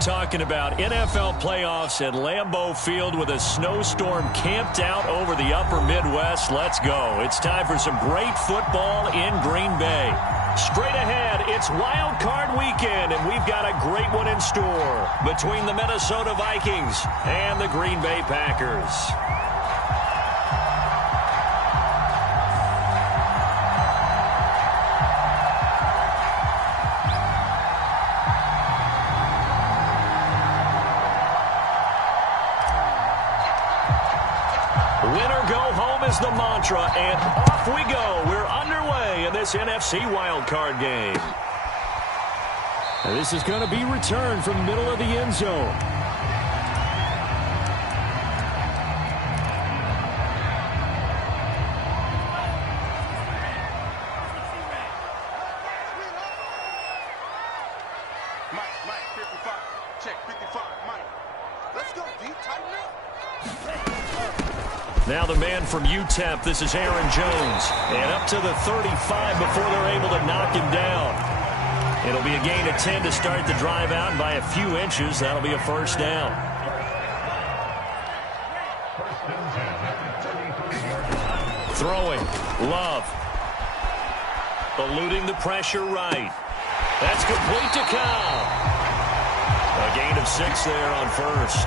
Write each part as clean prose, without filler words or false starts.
talking about NFL playoffs at Lambeau Field with a snowstorm camped out over the upper Midwest. Let's go. It's time for some great football in Green Bay. Straight ahead, it's Wild Card Weekend, and we've got a great one in store between the Minnesota Vikings and the Green Bay Packers. Winner go home is the mantra, and off we go. We're underway in this NFC wildcard game. And this is going to be returned from the middle of the end zone. Mike, 55. Check, 55, Mike. Let's go, D. Tighten up. Now the man from UTEP, this is Aaron Jones. And up to the 35 before they're able to knock him down. It'll be a gain of 10 to start the drive out. By a few inches, that'll be a first down. Throwing, Love. Eluding the pressure right. That's complete to Cobb. A gain of 6 there on first.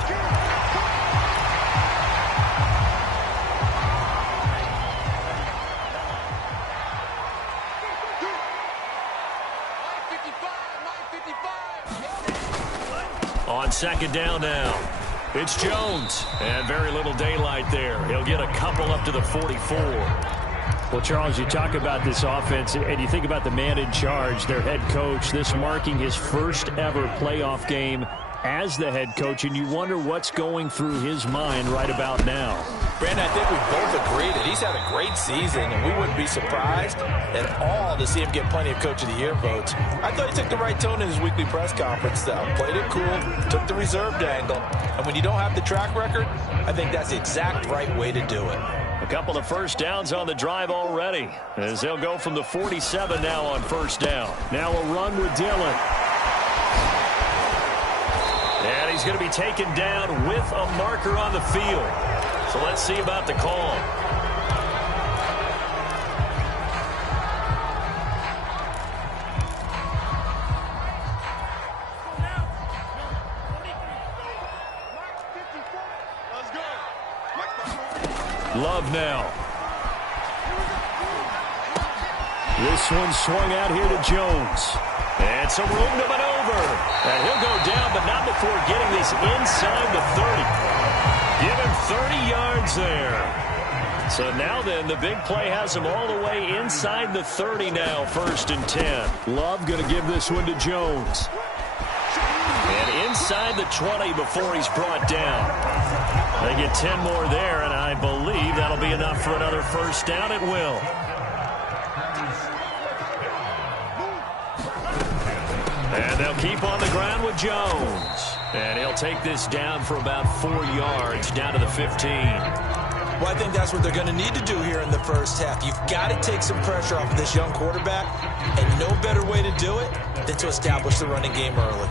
On second down now, it's Jones, and very little daylight there. He'll get a couple up to the 44. Well, Charles, you talk about this offense, and you think about the man in charge, their head coach, this marking his first ever playoff game as the head coach, and you wonder what's going through his mind right about now. Brandon, I think we both agree that he's had a great season, and we wouldn't be surprised at all to see him get plenty of Coach of the Year votes. I thought he took the right tone in his weekly press conference, though. Played it cool, took the reserved angle, and when you don't have the track record, I think that's the exact right way to do it. A couple of first downs on the drive already, as they'll go from the 47 now on first down. Now a run with Dillon. And he's going to be taken down with a marker on the field. So let's see about the call. Love now. This one swung out here to Jones. And some room to maneuver. And he'll go down, but not before getting this inside the 30. Give him 30 yards there. So now then, the big play has him all the way inside the 30 now, 1st and 10. Love going to give this one to Jones. And inside the 20 before he's brought down. They get 10 more there, and I believe that'll be enough for another first down. It will. And they'll keep on the ground with Jones. And he'll take this down for about 4 yards, down to the 15. Well, I think that's what they're going to need to do here in the first half. You've got to take some pressure off of this young quarterback, and no better way to do it than to establish the running game early.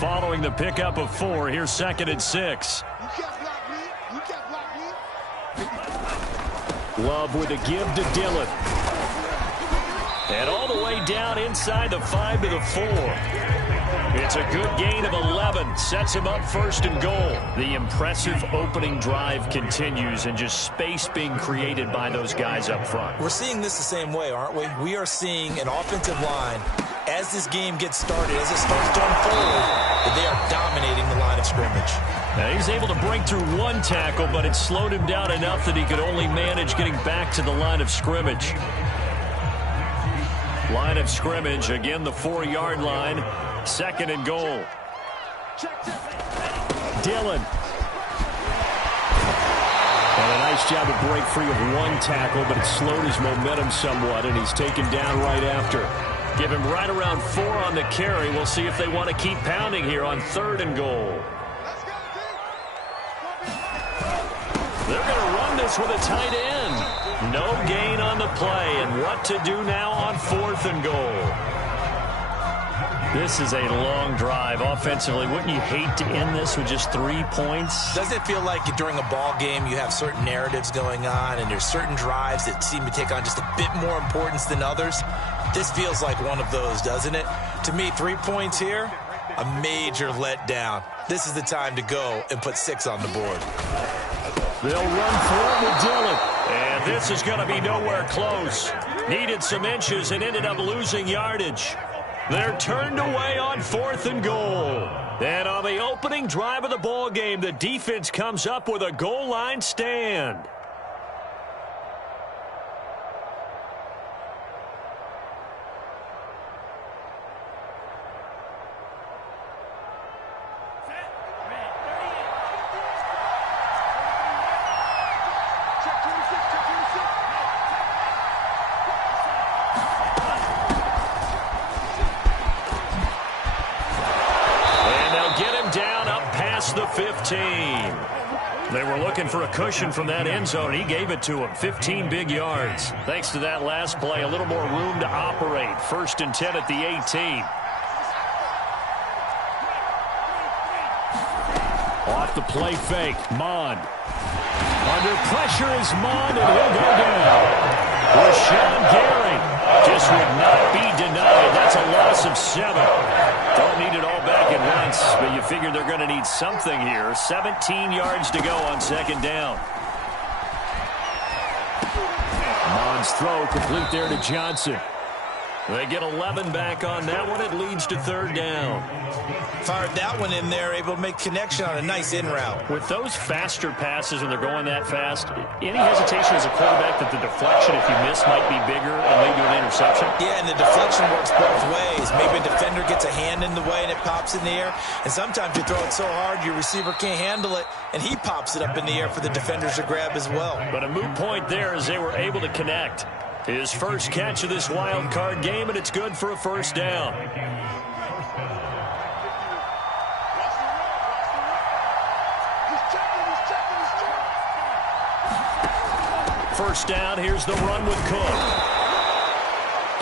Following the pickup of 4, here's 2nd and 6. Love with a give to Dillon. And all the way down inside the 5 to the 4. It's a good gain of 11. Sets him up 1st and goal. The impressive opening drive continues, and just space being created by those guys up front. We're seeing this the same way, aren't we? We are seeing an offensive line, as this game gets started, as it starts to unfold, that they are dominating the line of scrimmage. Now he's able to break through one tackle, but it slowed him down enough that he could only manage getting back to the line of scrimmage. Line of scrimmage, again the 4-yard line, 2nd and goal. Dillon. And a nice job to break free of one tackle, but it slowed his momentum somewhat, and he's taken down right after. Give him right around 4 on the carry. We'll see if they want to keep pounding here on 3rd and goal. They're going to run this with a tight end. No gain on the play, and what to do now on 4th and goal. This is a long drive offensively. Wouldn't you hate to end this with just 3 points? Doesn't it feel like during a ball game you have certain narratives going on and there's certain drives that seem to take on just a bit more importance than others? This feels like one of those, doesn't it? To me, 3 points here, a major letdown. This is the time to go and put 6 on the board. They'll run for it with Dillon. And this is going to be nowhere close. Needed some inches and ended up losing yardage. They're turned away on 4th and goal. And on the opening drive of the ball game, the defense comes up with a goal line stand. The 15. They were looking for a cushion from that end zone. He gave it to him. 15 big yards. Thanks to that last play, a little more room to operate. 1st and 10 at the 18. Off the play fake. Mond. Under pressure is Mond, and he'll go down. Rashawn Gary just would not be denied. That's a loss of 7. Don't need it all back at once, but you figure they're going to need something here. 17 yards to go on 2nd down. Mond's throw complete there to Johnson. They get 11 back on that one. It leads to 3rd down. Fired that one in there, able to make connection on a nice in route. With those faster passes when they're going that fast, any hesitation as a quarterback that the deflection, if you miss, might be bigger and lead to an interception? Yeah, and the deflection works both ways. Maybe a defender gets a hand in the way and it pops in the air. And sometimes you throw it so hard your receiver can't handle it, and he pops it up in the air for the defenders to grab as well. But a moot point there as they were able to connect. His first catch of this wild card game, and it's good for a 1st down. First down, here's the run with Cook.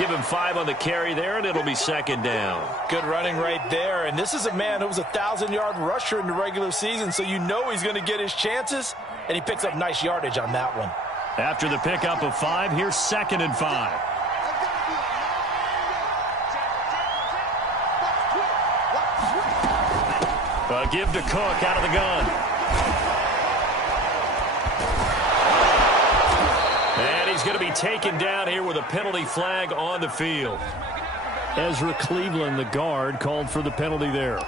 Give him 5 on the carry there, and it'll be 2nd down. Good running right there, and this is a man who was a 1,000-yard rusher in the regular season, so you know he's going to get his chances, and he picks up nice yardage on that one. After the pickup of 5, here's 2nd and 5. A give to Cook out of the gun. And he's going to be taken down here with a penalty flag on the field. Ezra Cleveland, the guard, called for the penalty there.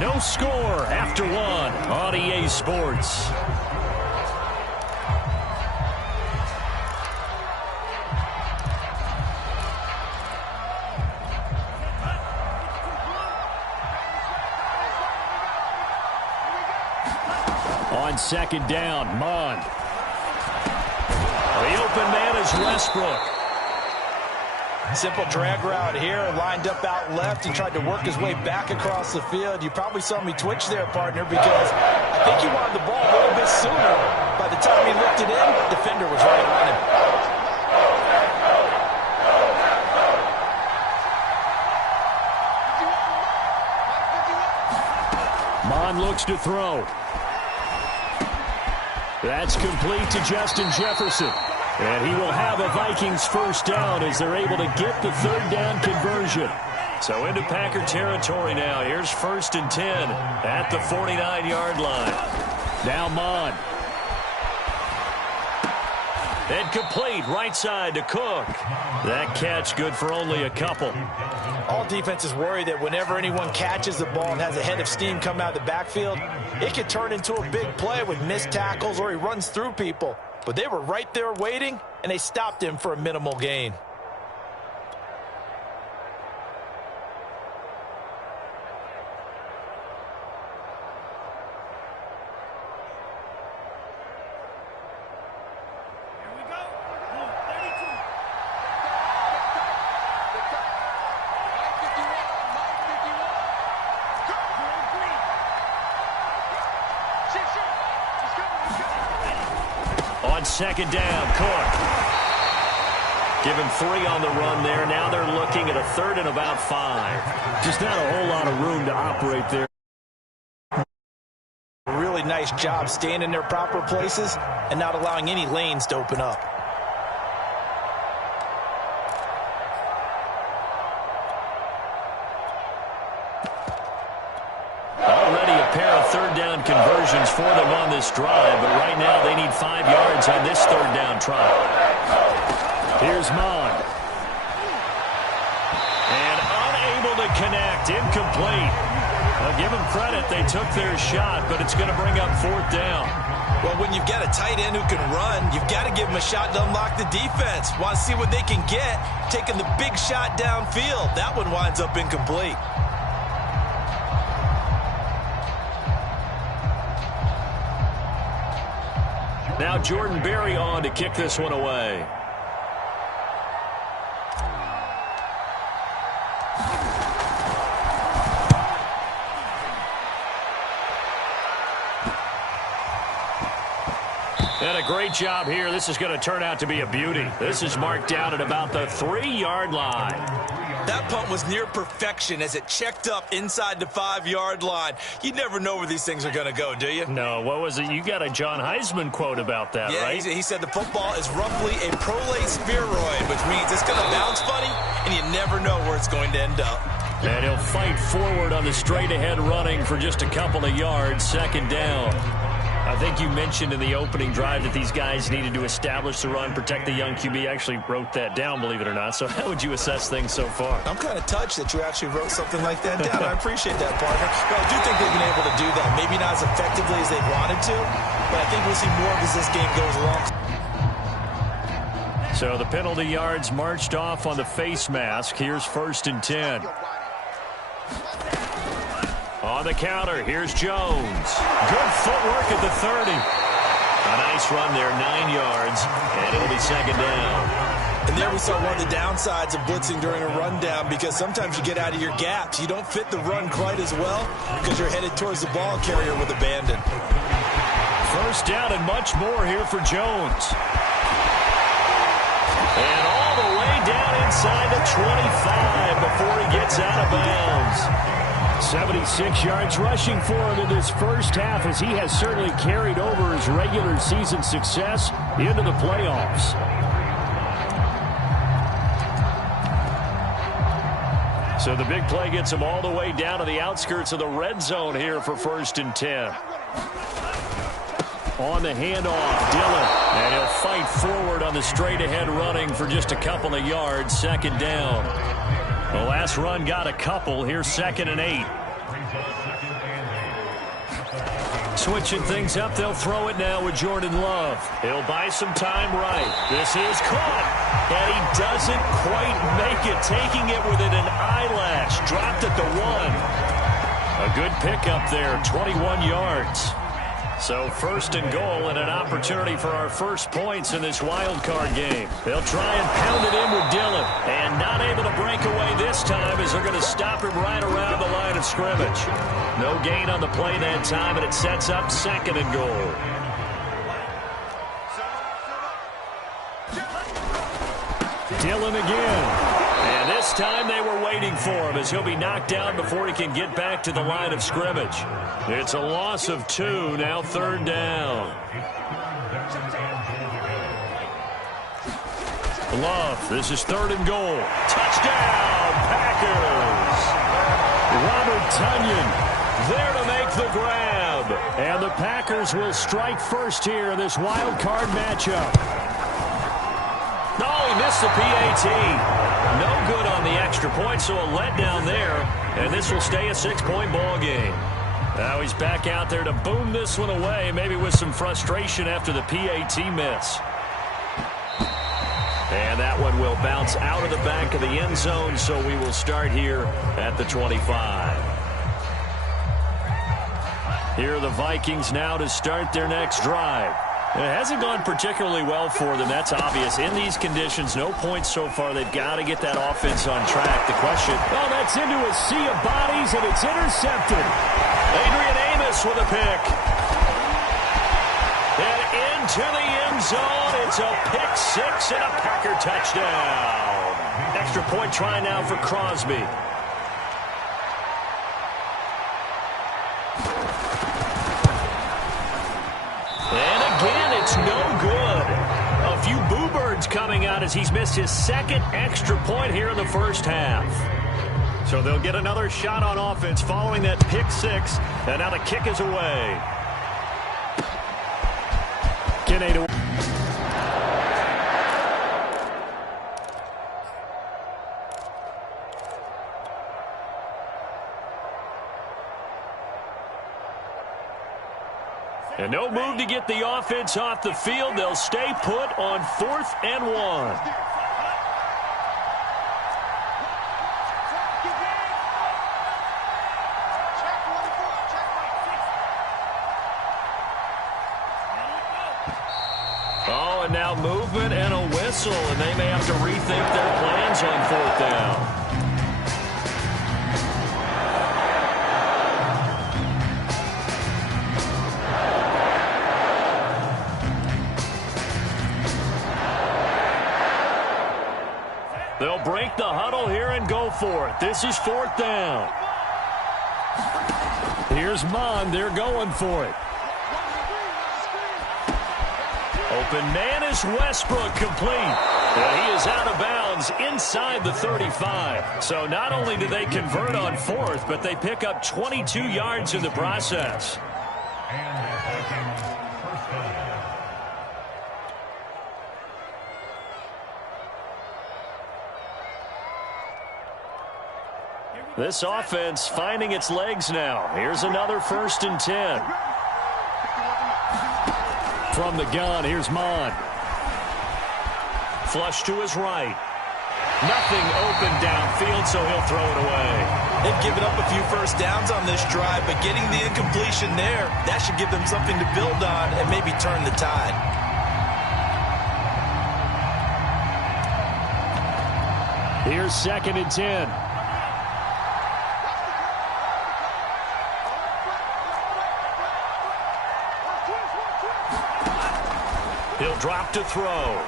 No score after 1 on EA Sports. On 2nd down, Mond. The open man is Westbrook. Simple drag route here, lined up out left. He tried to work his way back across the field. You probably saw me twitch there, partner, because I think he wanted the ball a little bit sooner. By the time he looked it in, the defender was right on him. Mond looks to throw. That's complete to Justin Jefferson. And he will have a Vikings 1st down as they're able to get the 3rd down conversion. So into Packer territory now. Here's 1st and 10 at the 49-yard line. Now Mond. And complete right side to Cook. That catch good for only a couple. All defenses worry that whenever anyone catches the ball and has a head of steam come out of the backfield, it could turn into a big play with missed tackles or he runs through people. But they were right there waiting, and they stopped him for a minimal gain. on second down. Cook. Give him 3 on the run there. Now they're looking at a 3rd and about 5. Just not a whole lot of room to operate there. Really nice job staying in their proper places and not allowing any lanes to open up. Already a pair of 3rd down conversions for them on this drive, but right now they need 5 yards on this 3rd down try. Here's Mon. And unable to connect. Incomplete. I'll give them credit. They took their shot, but it's going to bring up 4th down. Well, when you've got a tight end who can run, you've got to give him a shot to unlock the defense. Want to see what they can get, taking the big shot downfield. That one winds up incomplete. Now Jordan Berry on to kick this one away. And a great job here. This is going to turn out to be a beauty. This is marked down at about the 3-yard line. That punt was near perfection as it checked up inside the 5-yard line. You never know where these things are going to go, do you? No, what was it? You got a John Heisman quote about that, right? Yeah, he said the football is roughly a prolate spheroid, which means it's going to bounce funny, and you never know where it's going to end up. And he'll fight forward on the straight-ahead running for just a couple of yards, 2nd down. I think you mentioned in the opening drive that these guys needed to establish the run, protect the young QB. I actually wrote that down, believe it or not. So how would you assess things so far? I'm kind of touched that you actually wrote something like that down. I appreciate that, partner. But I do think they've been able to do that. Maybe not as effectively as they wanted to, but I think we'll see more of as this game goes along. So the penalty yards marched off on the face mask. Here's 1st and 10. On the counter, here's Jones. Good footwork at the 30. A nice run there, 9 yards, and it'll be 2nd down. And there we saw one of the downsides of blitzing during a rundown, because sometimes you get out of your gaps. You don't fit the run quite as well because you're headed towards the ball carrier with abandon. 1st down and much more here for Jones. And all the way down inside the 25 before he gets out of bounds. 76 yards rushing for him in this first half, as he has certainly carried over his regular season success into the playoffs. So the big play gets him all the way down to the outskirts of the red zone here for 1st and 10. On the handoff, Dillon. And he'll fight forward on the straight-ahead running for just a couple of yards, 2nd down. The last run got a couple. Here's 2nd and 8. Switching things up, they'll throw it now with Jordan Love. He'll buy some time right. This is caught. And he doesn't quite make it, taking it within an eyelash. Dropped at the 1. A good pickup there, 21 yards. So 1st and goal and an opportunity for our first points in this wild card game. They'll try and pound it in with Dillon. And not able to break away this time, as they're going to stop him right around the line of scrimmage. No gain on the play that time, and it sets up 2nd and goal. Dillon again. And this time they were waiting for him, as he'll be knocked down before he can get back to the line of scrimmage. It's a loss of 2, now 3rd down. Love, this is 3rd and goal. Touchdown, Packers! Robert Tonyan there to make the grab. And the Packers will strike first here in this wild card matchup. No, he missed the PAT. No good on the extra point, so a letdown there. And this will stay a 6-point ball game. Now he's back out there to boom this one away, maybe with some frustration after the PAT miss. And that one will bounce out of the back of the end zone, so we will start here at the 25. Here are the Vikings now to start their next drive. It hasn't gone particularly well for them. That's obvious. In these conditions, no points so far. They've got to get that offense on track. The question, well, that's into a sea of bodies, and it's intercepted. Adrian Amos with a pick. And into the end zone. It's a pick six and a Packer touchdown. Extra point try now for Crosby. And again, it's no good. A few boo birds coming out as he's missed his second extra point here in the first half. So they'll get another shot on offense following that pick six. And now the kick is away. Kinney. And no move to get the offense off the field. They'll stay put on 4th and 1. Oh, and now movement and a whistle, and they may have to rethink their plans on 4th down. They'll break the huddle here and go for it. This is 4th down. Here's Mon. They're going for it. Open man is Westbrook, complete. And he is out of bounds inside the 35. So not only do they convert on 4th, but they pick up 22 yards in the process. This offense finding its legs now. Here's another 1st and 10. From the gun, here's Mon. Flush to his right. Nothing open downfield, so he'll throw it away. They've given up a few first downs on this drive, but getting the incompletion there, that should give them something to build on and maybe turn the tide. Here's 2nd and 10. He'll drop to throw.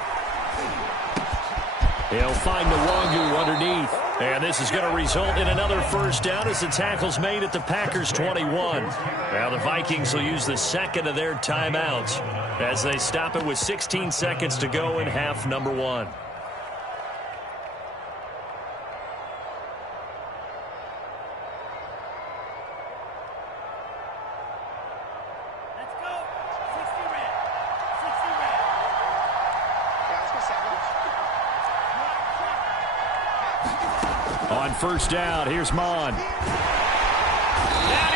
He'll find Nwangu underneath. And this is going to result in another 1st down as the tackle's made at the Packers' 21. Now the Vikings will use the second of their timeouts as they stop it with 16 seconds to go in half number 1. On 1st down, here's Mon. And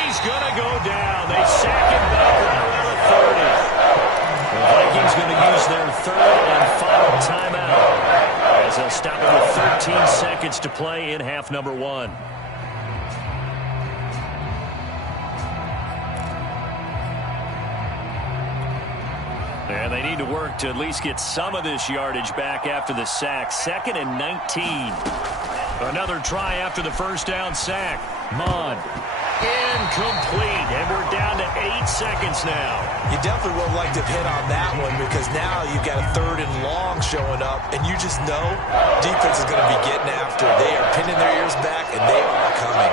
he's going to go down. They sack him back around the 30. The Vikings going to use their 3rd and final timeout as they'll stop it with 13 seconds to play in half number 1. And they need to work to at least get some of this yardage back after the sack. 2nd and 19. Another try after the 1st down sack. Mon. Incomplete. And we're down to 8 seconds now. You definitely would like to hit on that one because now you've got a 3rd and long showing up, and you just know defense is going to be getting after. They are pinning their ears back, and they are coming.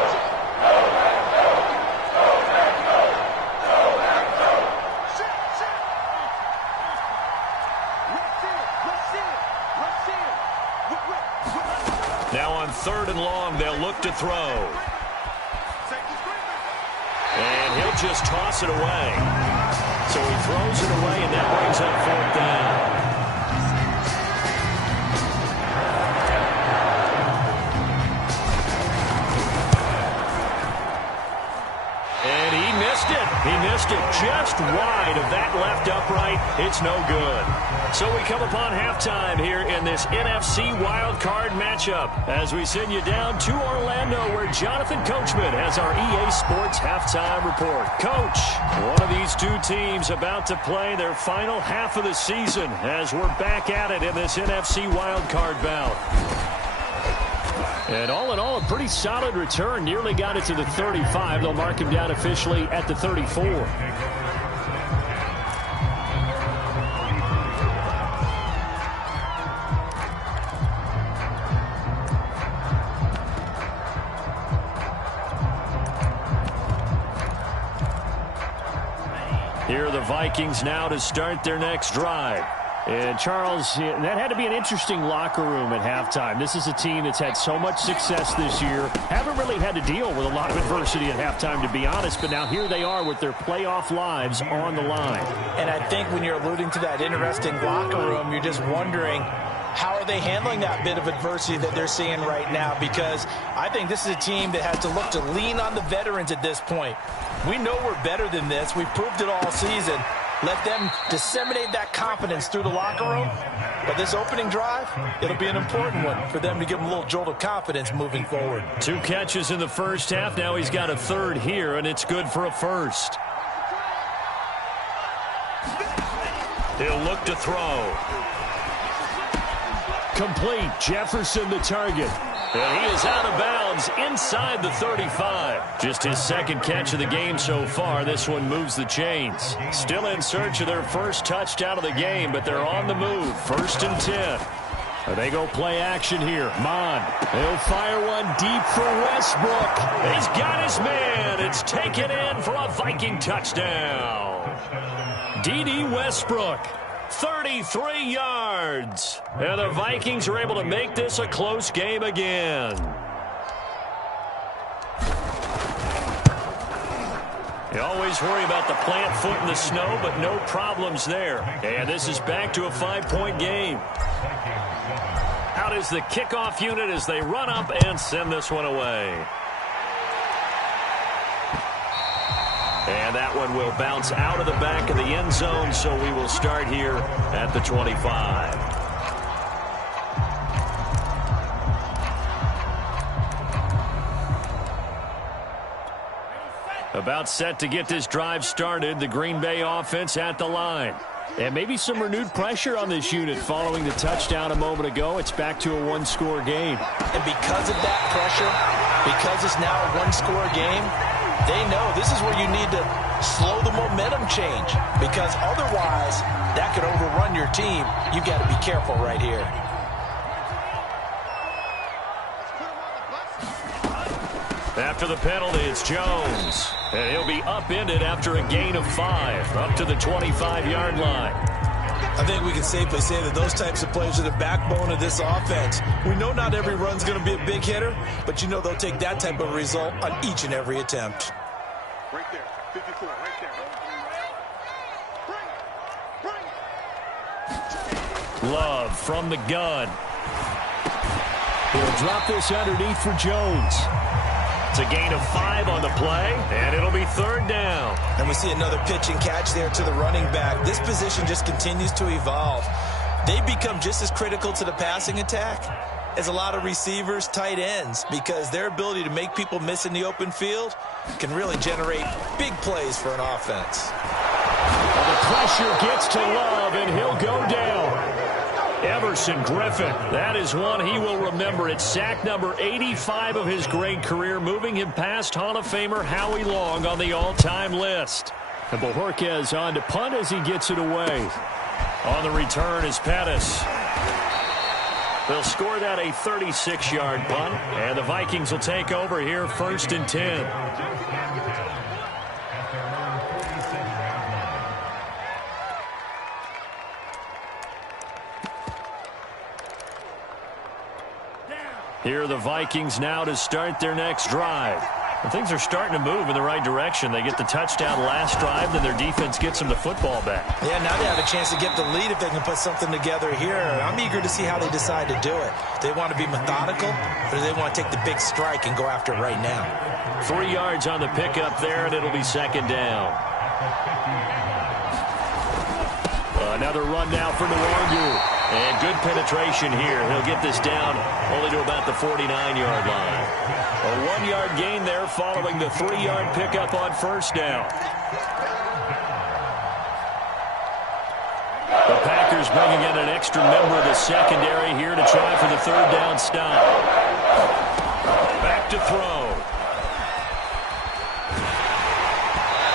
Now on 3rd and long, they'll look to throw. And he'll just toss it away. So he throws it away, and that brings up 4th down. And he missed it. He missed it just wide of that left upright. It's no good. So we come upon halftime here in this NFC wildcard matchup as we send you down to Orlando where Jonathan Coachman has our EA Sports halftime report. Coach, one of these two teams about to play their final half of the season as we're back at it in this NFC wildcard bout. And all in all, a pretty solid return. Nearly got it to the 35. They'll mark him down officially at the 34. Here are the Vikings now to start their next drive. And, Charles, that had to be an interesting locker room at halftime. This is a team that's had so much success this year. Haven't really had to deal with a lot of adversity at halftime, to be honest. But now here they are with their playoff lives on the line. And I think when you're alluding to that interesting locker room, you're just wondering, how are they handling that bit of adversity that they're seeing right now? Because I think this is a team that has to look to lean on the veterans at this point. We know we're better than this. We've proved it all season. Let them disseminate that confidence through the locker room. But this opening drive, it'll be an important one for them to give them a little jolt of confidence moving forward. 2 catches in the first half. Now he's got a third here, and it's good for a first. He'll look to throw. Complete. Jefferson the target. And he is out of bounds inside the 35. Just his second catch of the game so far. This one moves the chains. Still in search of their first touchdown of the game, but they're on the move. 1st and 10. They go play action here. Mon. They'll fire one deep for Westbrook. He's got his man. It's taken in for a Viking touchdown. D.D. Westbrook. 33 yards. And the Vikings are able to make this a close game again. You always worry about the plant foot in the snow, but no problems there. And this is back to a 5-point game. Out is the kickoff unit as they run up and send this one away. And that one will bounce out of the back of the end zone, so we will start here at the 25. About set to get this drive started, the Green Bay offense at the line. And maybe some renewed pressure on this unit following the touchdown a moment ago. It's back to a 1-score game. And because of that pressure, because it's now a 1-score game, they know this is where you need to slow the momentum change, because otherwise that could overrun your team. You've got to be careful right here. After the penalty, it's Jones. And he'll be upended after a gain of 5, up to the 25-yard line. I think we can safely say that those types of plays are the backbone of this offense. We know not every run's going to be a big hitter, but you know they'll take that type of result on each and every attempt. Right there, 54, right there. Love from the gun. He'll drop this underneath for Jones. It's a gain of 5 on the play, and it'll be 3rd down. And we see another pitch and catch there to the running back. This position just continues to evolve. They become just as critical to the passing attack as a lot of receivers, tight ends, because their ability to make people miss in the open field can really generate big plays for an offense. Well, the pressure gets to Love, and he'll go down. Everson Griffin, that is one he will remember. It's sack number 85 of his great career, moving him past Hall of Famer Howie Long on the all-time list. And Bojorquez on to punt as he gets it away. On the return is Pettis. They'll score that a 36-yard punt, and the Vikings will take over here 1st and 10. Here are the Vikings now to start their next drive. And things are starting to move in the right direction. They get the touchdown last drive, then their defense gets them the football back. Yeah, now they have a chance to get the lead if they can put something together here. I'm eager to see how they decide to do it. Do they want to be methodical, or do they want to take the big strike and go after it right now? 3 yards on the pickup there, and it'll be 2nd down. Another run now for Nwangu. And good penetration here. He'll get this down only to about the 49-yard line. A 1-yard gain there following the 3-yard pickup on 1st down. The Packers bringing in an extra member of the secondary here to try for the 3rd down stop. Back to throw.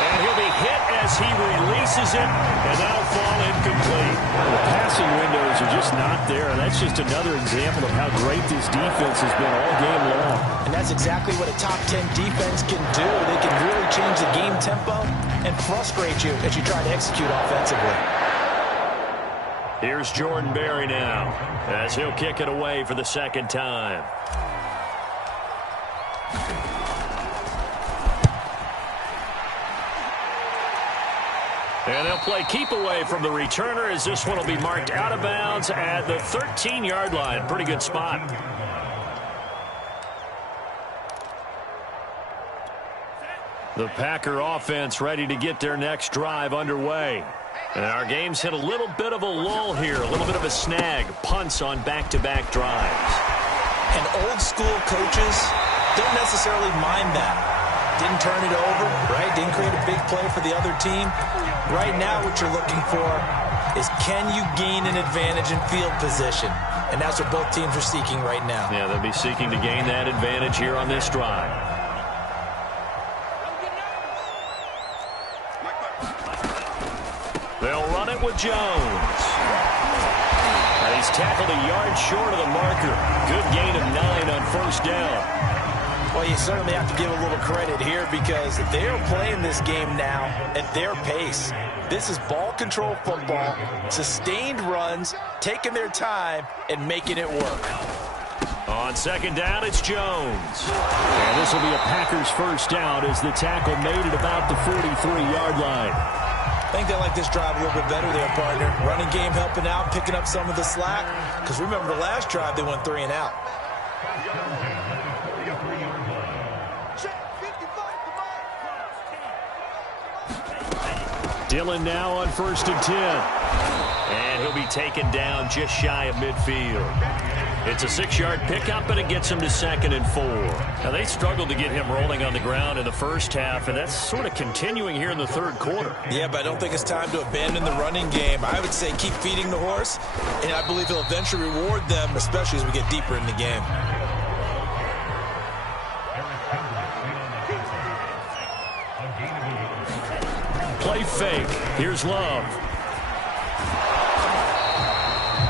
And he'll be hit as he releases it, and that'll fall incomplete. The passing windows are just not there, and that's just another example of how great this defense has been all game long. And that's exactly what a top 10 defense can do. They can really change the game tempo and frustrate you as you try to execute offensively. Here's Jordan Berry now, as he'll kick it away for the second time. And they'll play keep away from the returner, as this one will be marked out of bounds at the 13-yard line. Pretty good spot. The Packer offense ready to get their next drive underway. And our game's hit a little bit of a lull here, a little bit of a snag. Punts on back-to-back drives. And old-school coaches don't necessarily mind that. Didn't turn it over, right? Didn't create a big play for the other team. Right now what you're looking for is, can you gain an advantage in field position? And that's what both teams are seeking right now. Yeah, they'll be seeking to gain that advantage here on this drive. They'll run it with Jones. And he's tackled a yard short of the marker. Good gain of 9 on first down. Well, you certainly have to give a little credit here because they're playing this game now at their pace. This is ball control football, sustained runs, taking their time, and making it work. On second down, it's Jones. And this will be a Packers first down as the tackle made it about the 43-yard line. I think they like this drive a little bit better there, partner. Running game helping out, picking up some of the slack. Because remember the last drive, they went 3 and out. Dillon now on 1st and 10. And he'll be taken down just shy of midfield. It's a 6-yard pickup, and it gets him to 2nd and 4. Now, they struggled to get him rolling on the ground in the first half, and that's sort of continuing here in the third quarter. Yeah, but I don't think it's time to abandon the running game. I would say keep feeding the horse, and I believe he'll eventually reward them, especially as we get deeper in the game. Play fake. Here's Love.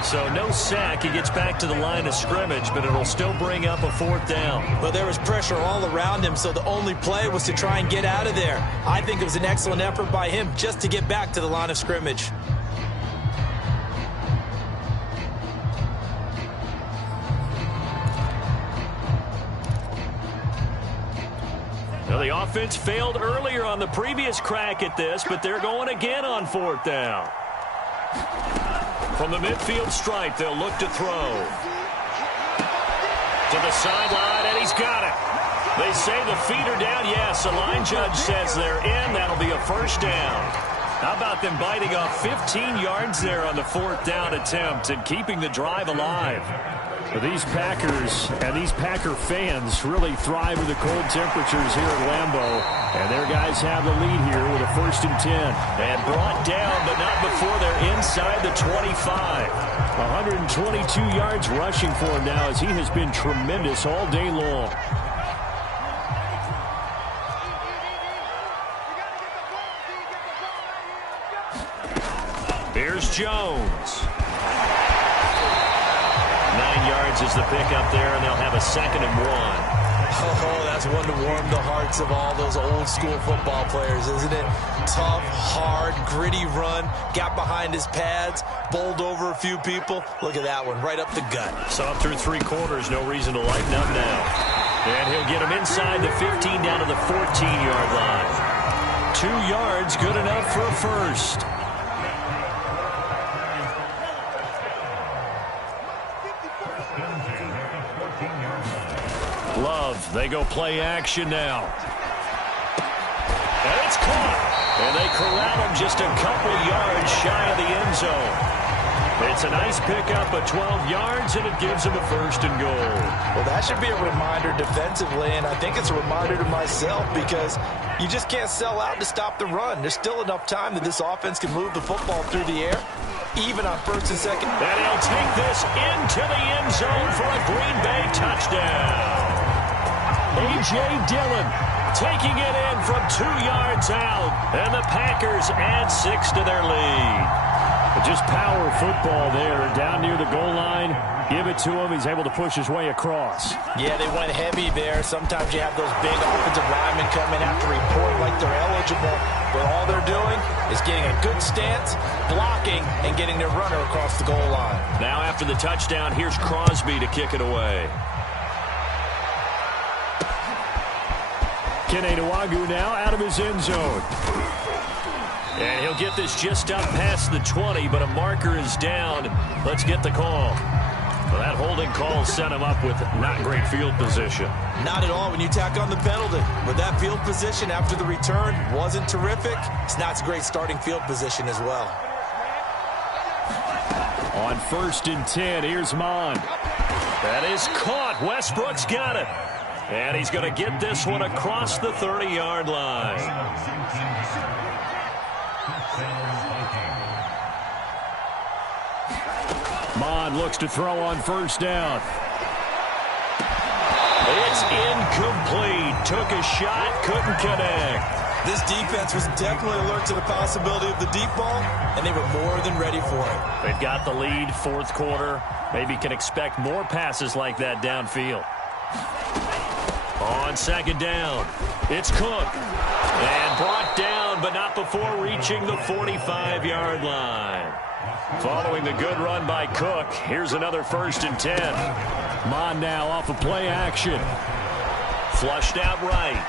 So no sack. He gets back to the line of scrimmage, but it'll still bring up a 4th down. But there was pressure all around him, so the only play was to try and get out of there. I think it was an excellent effort by him just to get back to the line of scrimmage. Well, the offense failed earlier on the previous crack at this, but they're going again on 4th down. From the midfield stripe, they'll look to throw. To the sideline, and he's got it. They say the feet are down. Yes, the line judge says they're in. That'll be a first down. How about them biting off 15 yards there on the 4th down attempt and keeping the drive alive? But these Packers and these Packer fans really thrive in the cold temperatures here at Lambeau. And their guys have the lead here with a 1st and 10. And brought down, but not before they're inside the 25. 122 yards rushing for him now, as he has been tremendous all day long. Here's Jones. 9 yards is the pickup there, and they'll have a 2nd and 1. Oh, that's one to warm the hearts of all those old-school football players, isn't it? Tough, hard, gritty run, got behind his pads, bowled over a few people. Look at that one, right up the gut. Saw through 3 quarters, no reason to lighten up now. And he'll get him inside the 15 down to the 14-yard line. 2 yards, good enough for a first. Love, they go play action now. And it's caught. And they corral him just a couple yards shy of the end zone. It's a nice pickup of 12 yards, and it gives him a 1st and goal. Well, that should be a reminder defensively, and I think it's a reminder to myself because you just can't sell out to stop the run. There's still enough time that this offense can move the football through the air, even on 1st and 2nd. And he'll take this into the end zone for a Green Bay touchdown. A.J. Dillon taking it in from 2 yards out, and the Packers add 6 to their lead. Just power football there. Down near the goal line. Give it to him. He's able to push his way across. Yeah, they went heavy there. Sometimes you have those big offensive linemen come in after report like they're eligible, but all they're doing is getting a good stance, blocking, and getting their runner across the goal line. Now after the touchdown, here's Crosby to kick it away. Kene Nwangwu now out of his end zone. And he'll get this just up past the 20, but a marker is down. Let's get the call. Well, that holding call set him up with not great field position. Not at all when you tack on the penalty. With that field position after the return wasn't terrific, it's not a great starting field position as well. On 1st and 10, here's Mond. That is caught. Westbrook's got it. And he's going to get this one across the 30-yard line. Mond looks to throw on 1st down. It's incomplete. Took a shot, couldn't connect. This defense was definitely alert to the possibility of the deep ball, and they were more than ready for it. They've got the lead, 4th quarter. Maybe can expect more passes like that downfield. On 2nd down, it's Cook. And brought down, but not before reaching the 45-yard line. Following the good run by Cook, here's another 1st and 10. Mond now off of play action. Flushed out right.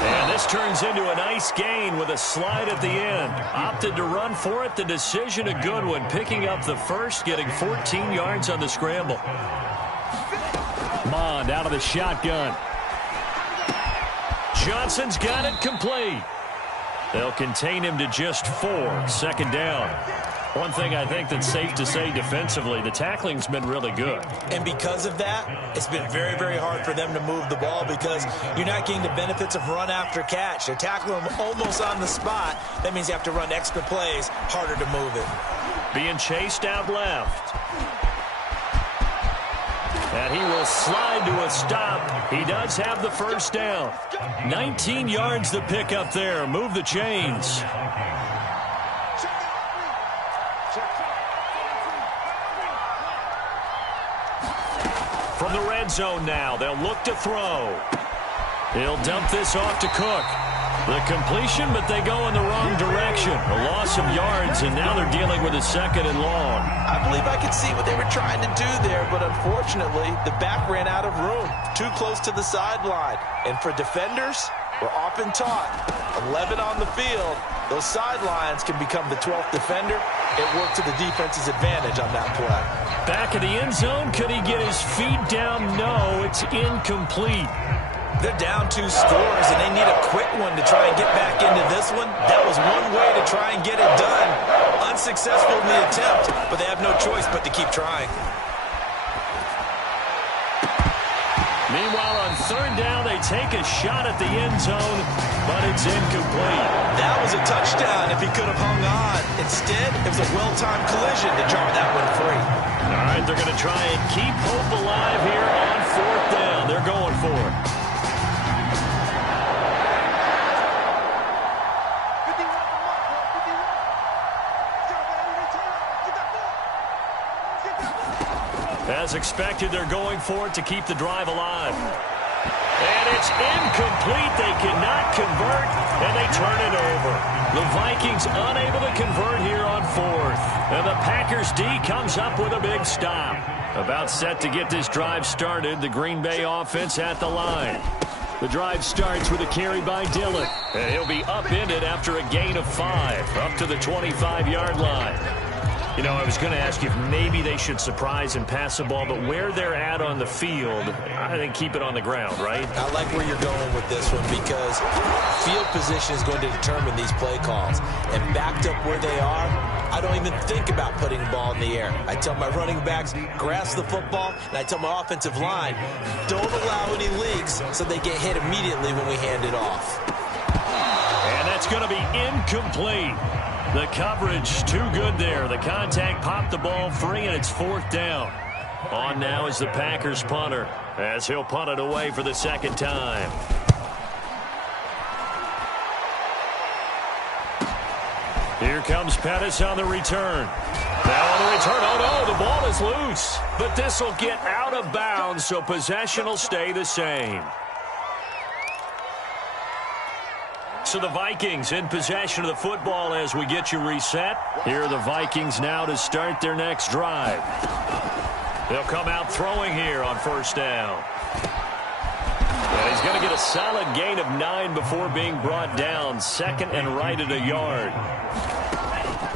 And this turns into a nice gain with a slide at the end. Opted to run for it. The decision a good one. Picking up the first, getting 14 yards on the scramble. Mond out of the shotgun. Johnson's got it complete. They'll contain him to just 4. 2nd down. One thing I think that's safe to say defensively, the tackling's been really good. And because of that, it's been very, very hard for them to move the ball because you're not getting the benefits of run after catch. They're tackling them almost on the spot. That means you have to run extra plays, harder to move it. Being chased out left. And he will slide to a stop. He does have the 1st down. 19 yards to pick up there. Move the chains. From the red zone now, they'll look to throw. He'll dump this off to Cook. The completion, but they go in the wrong direction. A loss of yards, and now they're dealing with a 2nd and long. I believe I could see what they were trying to do there, but unfortunately, the back ran out of room. Too close to the sideline. And for defenders, we're often taught, 11 on the field, those sidelines can become the 12th defender. It worked to the defense's advantage on that play. Back in the end zone, could he get his feet down? No, it's incomplete. They're down 2 scores, and they need a quick one to try and get back into this one. That was one way to try and get it done. Unsuccessful in the attempt, but they have no choice but to keep trying. Meanwhile, on 3rd down, they take a shot at the end zone, but it's incomplete. That was a touchdown if he could have hung on. Instead, it was a well-timed collision to jar that one free. All right, they're going to try and keep hope alive here on 4th down. They're going for it. As expected, they're going for it to keep the drive alive. And it's incomplete. They cannot convert, and they turn it over. The Vikings unable to convert here on 4th. And the Packers D comes up with a big stop. About set to get this drive started. The Green Bay offense at the line. The drive starts with a carry by Dillon. And he'll be upended after a gain of 5, up to the 25-yard line. You know, I was going to ask you if maybe they should surprise and pass the ball, but where they're at on the field, I think keep it on the ground, right? I like where you're going with this one because field position is going to determine these play calls. And backed up where they are, I don't even think about putting the ball in the air. I tell my running backs, grasp the football, and I tell my offensive line, don't allow any leaks so they get hit immediately when we hand it off. And that's going to be incomplete. The coverage too good there. The contact popped the ball free, and it's 4th down. On now is the Packers punter, as he'll punt it away for the 2nd time. Here comes Pettis on the return. Now on the return, oh no, the ball is loose. But this will get out of bounds, so possession will stay the same. So the Vikings in possession of the football as we get you reset. Here are the Vikings now to start their next drive. They'll come out throwing here on first down. And he's going to get a solid gain of 9 before being brought down. Second and right at a yard.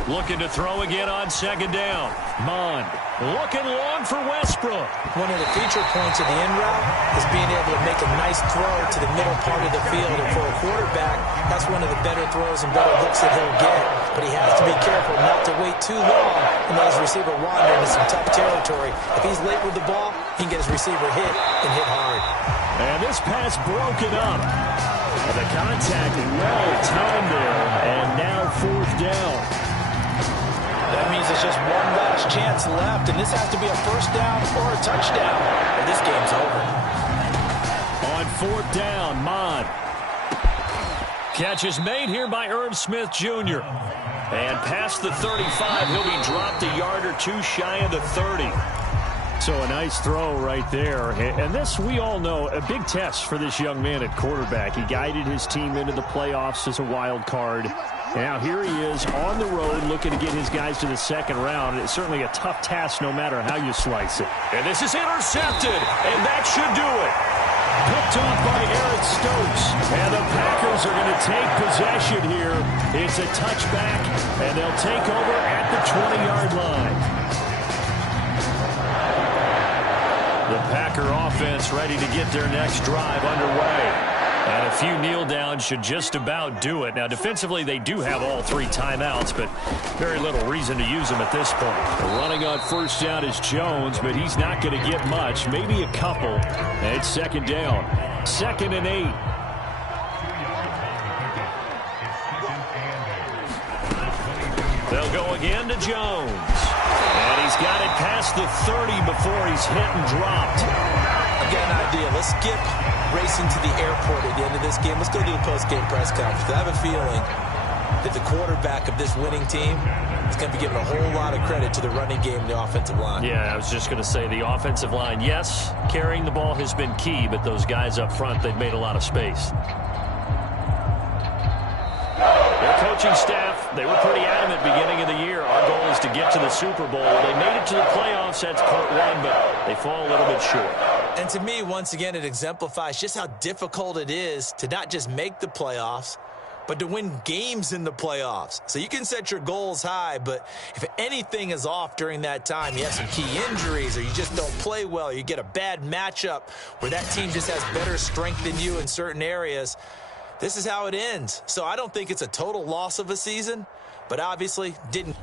Looking to throw again on second down. Mond looking long for Westbrook. One of the feature points of the end route is being able to make a nice throw to the middle part of the field. And for a quarterback, that's one of the better throws and better looks that he'll get. But he has to be careful not to wait too long and let his receiver wander into some tough territory. If he's late with the ball, he can get his receiver hit and hit hard. And this pass broken up. And the contact well timed there. And now fourth down. That means it's just one last chance left, and this has to be a first down or a touchdown, or this game's over. On fourth down, Mond. Catch is made here by Irv Smith Jr. And past the 35, he'll be dropped a yard or two shy of the 30. So a nice throw right there. And this, we all know, a big test for this young man at quarterback. He guided his team into the playoffs as a wild card. Now here he is on the road looking to get his guys to the second round. It's certainly a tough task no matter how you slice it. And this is intercepted, and that should do it. Picked off by Eric Stokes. And the Packers are going to take possession here. It's a touchback, and they'll take over at the 20-yard line. The Packer offense ready to get their next drive underway. And a few kneel downs should just about do it. Now, defensively, they do have all 3 timeouts, but very little reason to use them at this point. Running on first down is Jones, but he's not going to get much, maybe a couple. And it's second down. 2nd and 8. They'll go again to Jones. And he's got it past the 30 before he's hit and dropped. I've got an idea. Let's skip racing to the airport at the end of this game. Let's go do the post-game press conference. I have a feeling that the quarterback of this winning team is going to be giving a whole lot of credit to the running game and the offensive line. Yeah, I was just going to say the offensive line, yes, carrying the ball has been key, but those guys up front, they've made a lot of space. Their coaching staff, they were pretty adamant beginning of the year. Our goal is to get to the Super Bowl. They made it to the playoffs. That's part 1, but they fall a little bit short. And to me, once again, it exemplifies just how difficult it is to not just make the playoffs, but to win games in the playoffs. So you can set your goals high, but if anything is off during that time, you have some key injuries or you just don't play well, or you get a bad matchup where that team just has better strength than you in certain areas, this is how it ends. So I don't think it's a total loss of a season, but obviously didn't.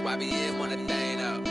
Why be in one thing up?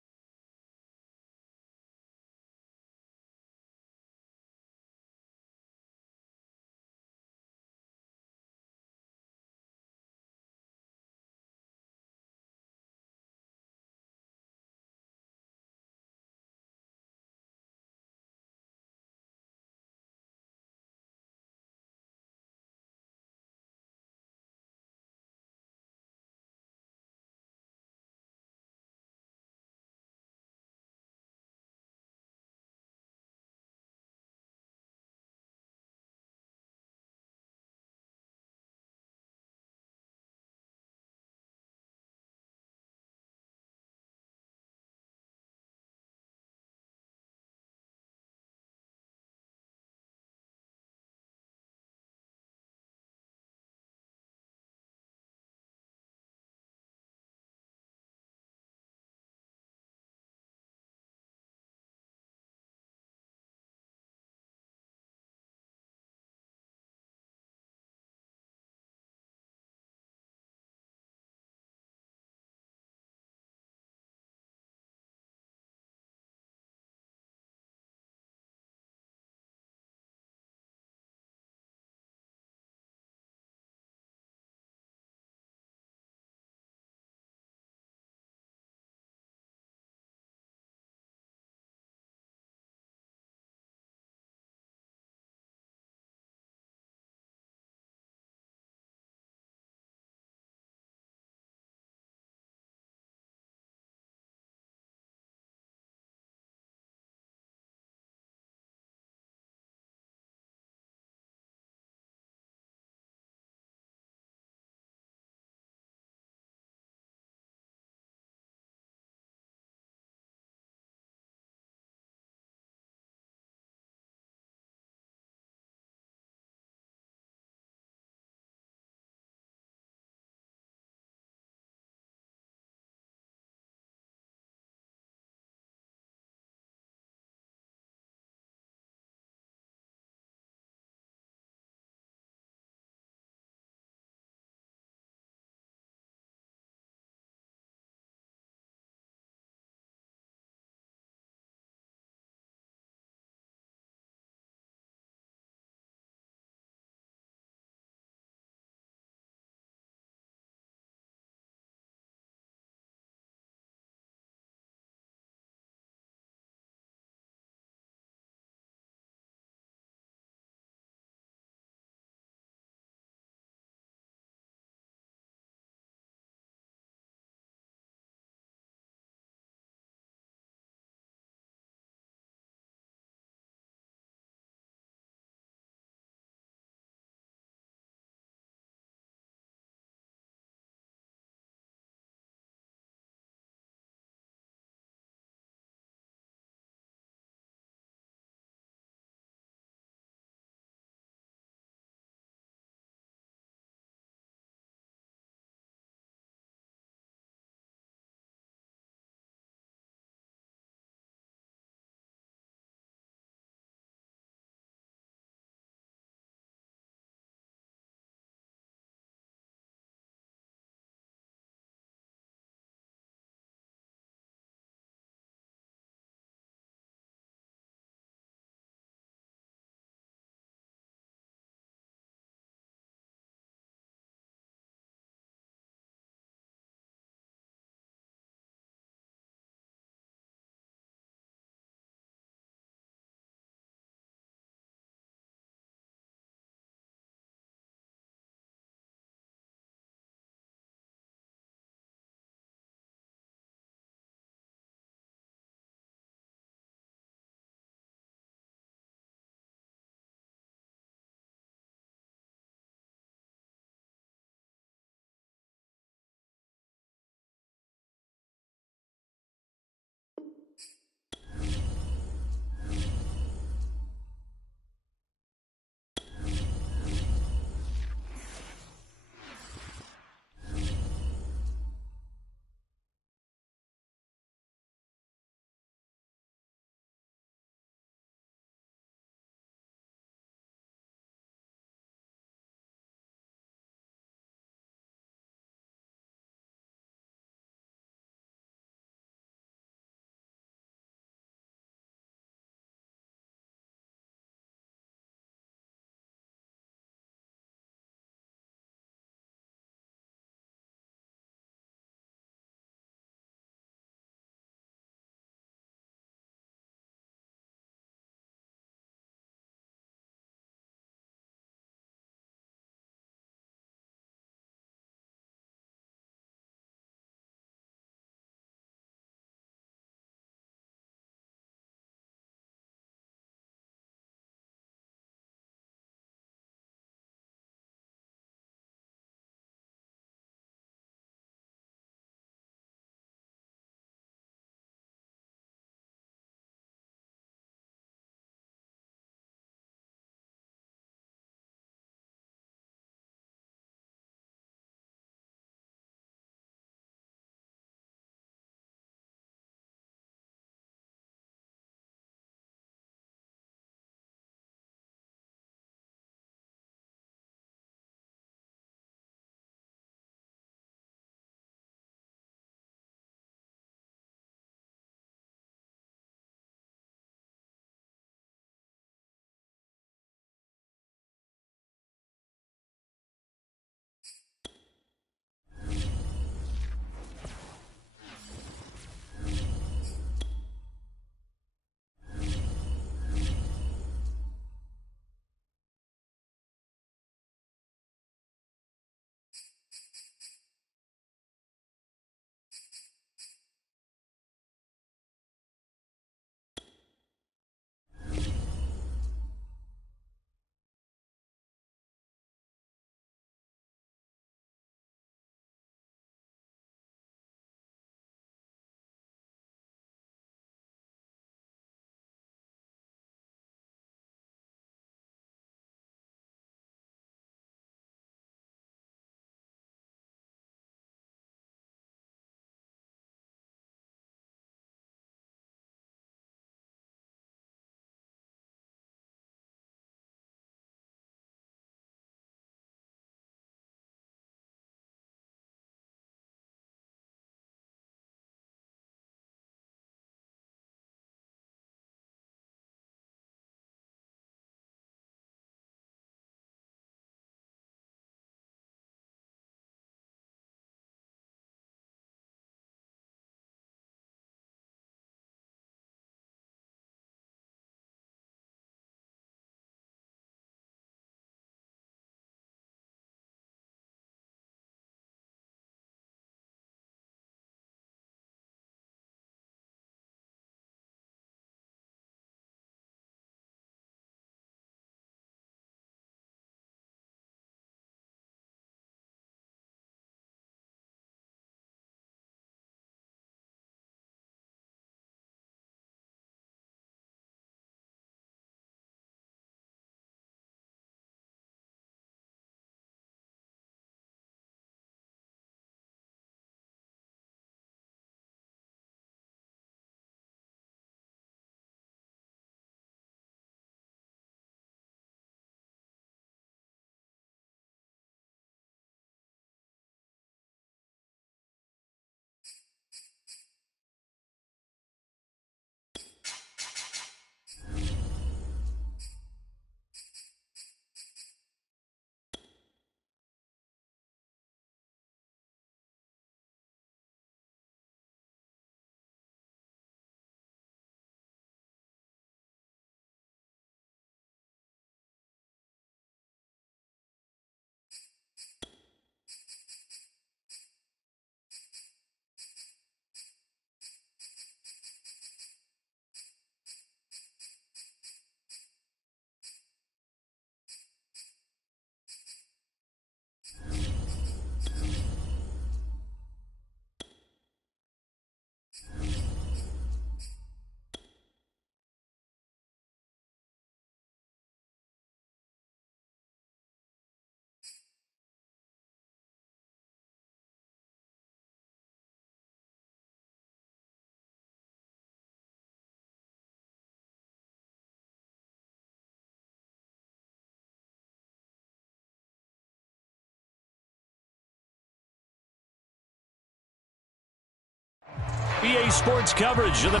EA Sports coverage of the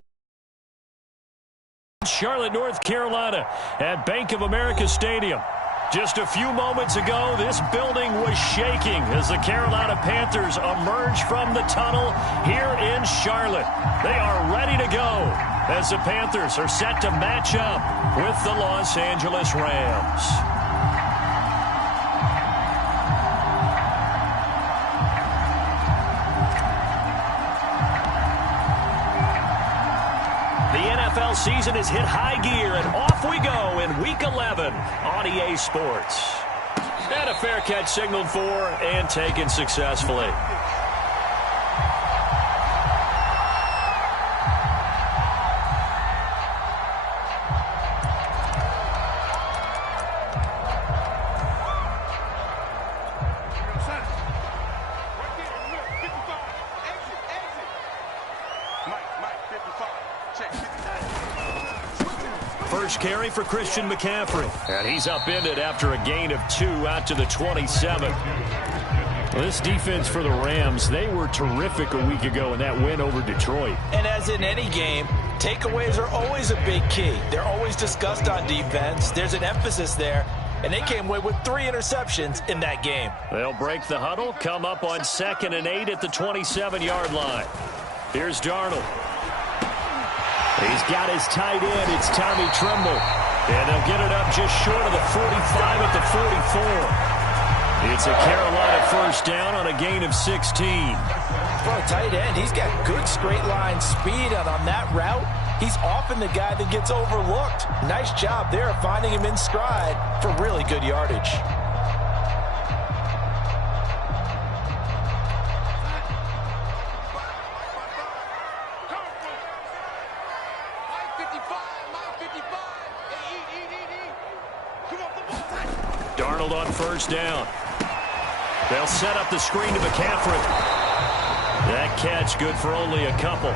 Charlotte, North Carolina at Bank of America Stadium. Just a few moments ago, this building was shaking as the Carolina Panthers emerge from the tunnel here in Charlotte. They are ready to go as the Panthers are set to match up with the Los Angeles Rams. NFL season has hit high gear, and off we go in Week 11 on EA Sports. And a fair catch signaled for and taken successfully. First carry for Christian McCaffrey. And he's upended after a gain of 2 out to the 27. This defense for the Rams, they were terrific a week ago in that win over Detroit. And as in any game, takeaways are always a big key. They're always discussed on defense. There's an emphasis there. And they came away with 3 interceptions in that game. They'll break the huddle, come up on 2nd and 8 at the 27-yard line. Here's Darnold. He's got his tight end. It's Tommy Tremble. And they'll get it up just short of the 45 at the 44. It's a Carolina first down on a gain of 16. For a tight end, he's got good straight line speed, and on that route, he's often the guy that gets overlooked. Nice job there of finding him in stride for really good yardage. Darnold on first down. They'll set up the screen to McCaffrey. That catch good for only a couple.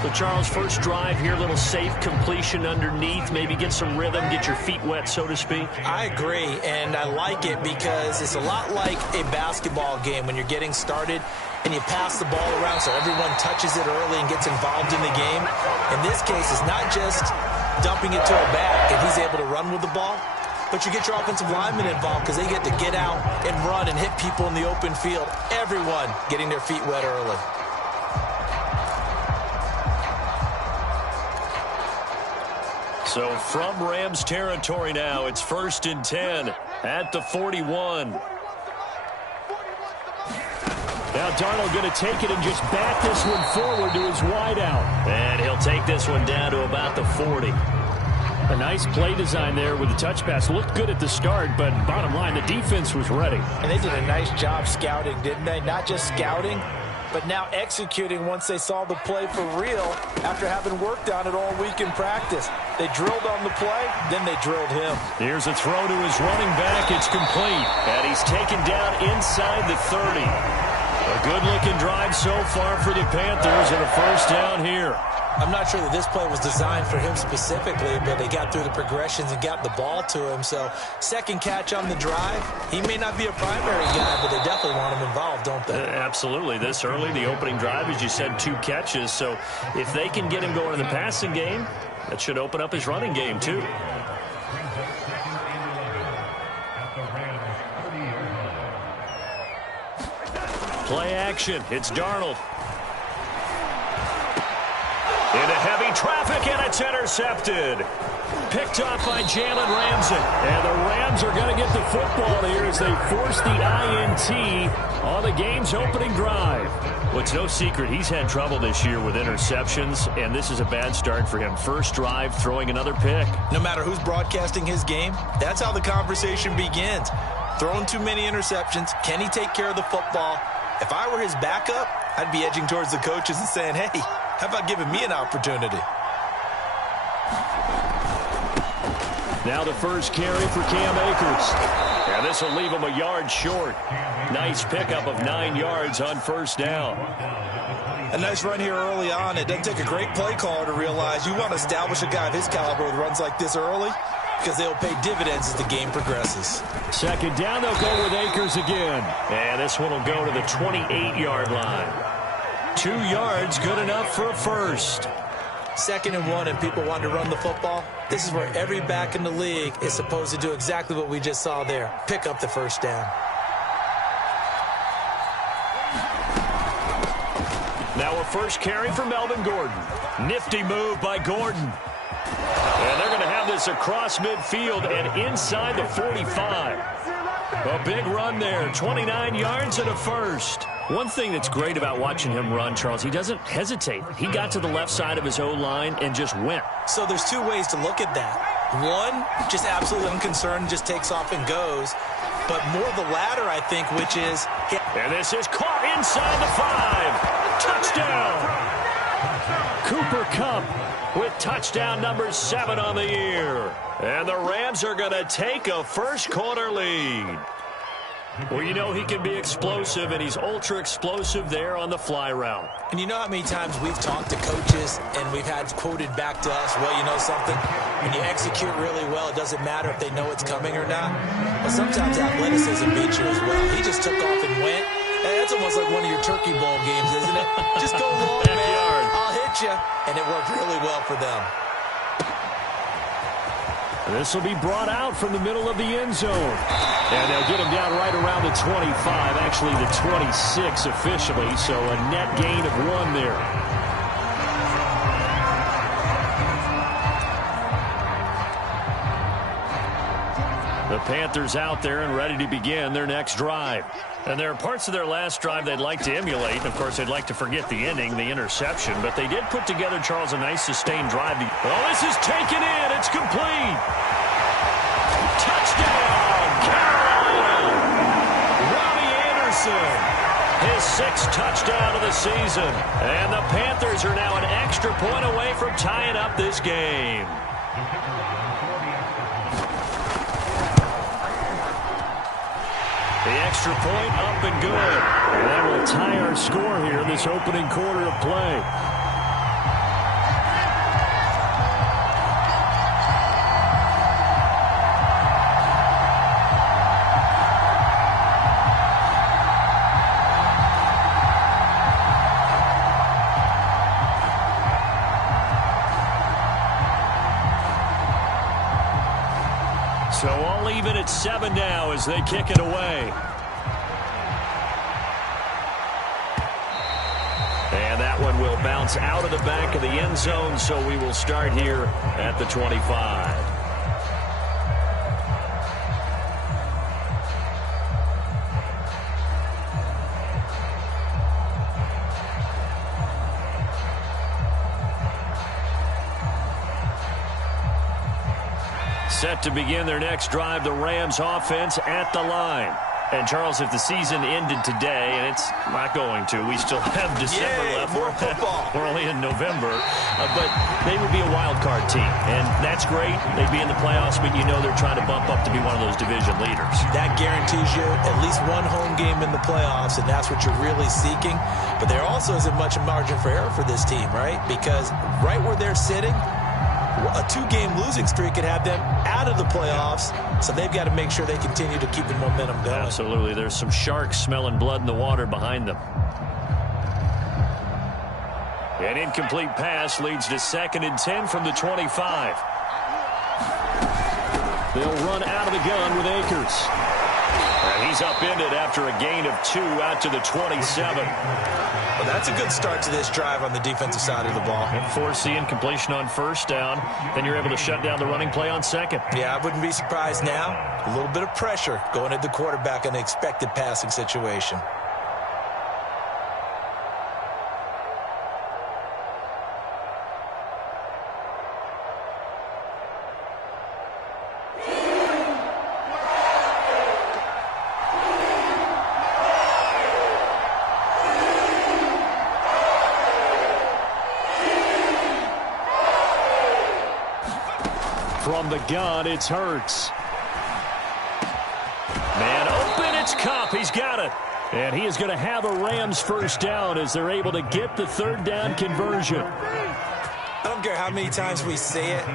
So, Charles, first drive here, little safe completion underneath, maybe get some rhythm, get your feet wet, so to speak. I agree, and I like it because it's a lot like a basketball game when you're getting started and you pass the ball around so everyone touches it early and gets involved in the game. In this case, it's not just dumping it to a back and he's able to run with the ball, but you get your offensive linemen involved because they get to get out and run and hit people in the open field. Everyone getting their feet wet early. So from Rams territory now, it's 1st and 10 at the 41. Now Darnold going to take it and just back this one forward to his wideout. And he'll take this one down to about the 40. A nice play design there with the touch pass. Looked good at the start, but bottom line, the defense was ready. And they did a nice job scouting, didn't they? Not just scouting, but now executing once they saw the play for real after having worked on it all week in practice. They drilled on the play, then they drilled him. Here's a throw to his running back. It's complete. And he's taken down inside the 30. A good-looking drive so far for the Panthers and a first down here. I'm not sure that this play was designed for him specifically, but they got through the progressions and got the ball to him. So, second catch on the drive. He may not be a primary guy, but they definitely want him involved, don't they? Absolutely. This early, the opening drive, as you said, 2 catches. So, if they can get him going in the passing game, that should open up his running game, too. Play action. It's Darnold. Into heavy traffic, and it's intercepted. Picked off by Jalen Ramsey. And the Rams are going to get the football here as they force the INT on the game's opening drive. Well, it's no secret he's had trouble this year with interceptions, and this is a bad start for him. First drive, throwing another pick. No matter who's broadcasting his game, that's how the conversation begins. Throwing too many interceptions. Can he take care of the football? If I were his backup, I'd be edging towards the coaches and saying, hey, how about giving me an opportunity? Now the first carry for Cam Akers. And this will leave him a yard short. Nice pickup of 9 yards on first down. A nice run here early on. It doesn't take a great play caller to realize you want to establish a guy of his caliber with runs like this early because they'll pay dividends as the game progresses. Second down, they'll go with Akers again. And this one will go to the 28-yard line. 2 yards, good enough for a first. 2nd and 1 and people want to run the football. This is where every back in the league is supposed to do exactly what we just saw there. Pick up the first down. Now a first carry for Melvin Gordon. Nifty move by Gordon. And they're going to have this across midfield and inside the 45. A big run there, 29 yards and a first. One thing that's great about watching him run, Charles, he doesn't hesitate. He got to the left side of his O-line and just went. So there's 2 ways to look at that. One, just absolutely unconcerned, just takes off and goes. But more the latter, I think, which is... And this is caught inside the 5. Touchdown! Cooper Kupp with touchdown number 7 on the year. And the Rams are going to take a first-quarter lead. Well, you know he can be explosive, and he's ultra-explosive there on the fly route. And you know how many times we've talked to coaches and we've had quoted back to us, well, you know something? When you execute really well, it doesn't matter if they know it's coming or not. But sometimes athleticism beats you as well. He just took off and went. And that's almost like one of your Turkey Bowl games, isn't it? Just go long, man. I'll hit you. And it worked really well for them. This will be brought out from the middle of the end zone. And they'll get him down right around the 25, actually the 26 officially, so a net gain of 1 there. The Panthers out there and ready to begin their next drive. And there are parts of their last drive they'd like to emulate. And of course, they'd like to forget the ending, the interception. But they did put together, Charles, a nice sustained drive. Oh, this is taken in. It's complete. Touchdown, Carolina. Robbie Anderson, his 6th touchdown of the season. And the Panthers are now an extra point away from tying up this game. The extra point up and good. And that will tie our score here in this opening quarter of play. So all even at 7 now as they kick it away. And that one will bounce out of the back of the end zone, so we will start here at the 25. Set to begin their next drive, the Rams offense at the line. And, Charles, if the season ended today, and it's not going to, we still have December left. More football. We're only in November. But they would be a wild card team. And that's great. They'd be in the playoffs, but you know they're trying to bump up to be one of those division leaders. That guarantees you at least 1 home game in the playoffs, and that's what you're really seeking. But there also isn't much margin for error for this team, right? Because right where they're sitting, a 2-game losing streak could have them out of the playoffs, so they've got to make sure they continue to keep the momentum going. Absolutely. There's some sharks smelling blood in the water behind them. An incomplete pass leads to 2nd and 10 from the 25. They'll run out of the gun with Akers. And he's upended after a gain of 2 out to the 27. Well, that's a good start to this drive on the defensive side of the ball. And force the incompletion on first down. Then you're able to shut down the running play on 2nd. Yeah, I wouldn't be surprised now. A little bit of pressure going at the quarterback in an expected passing situation. From the gun, it's Hurts. Man open, it's Kupp. He's got it. And he is going to have a Rams first down as they're able to get the 3rd down conversion. I don't care how many times we say it.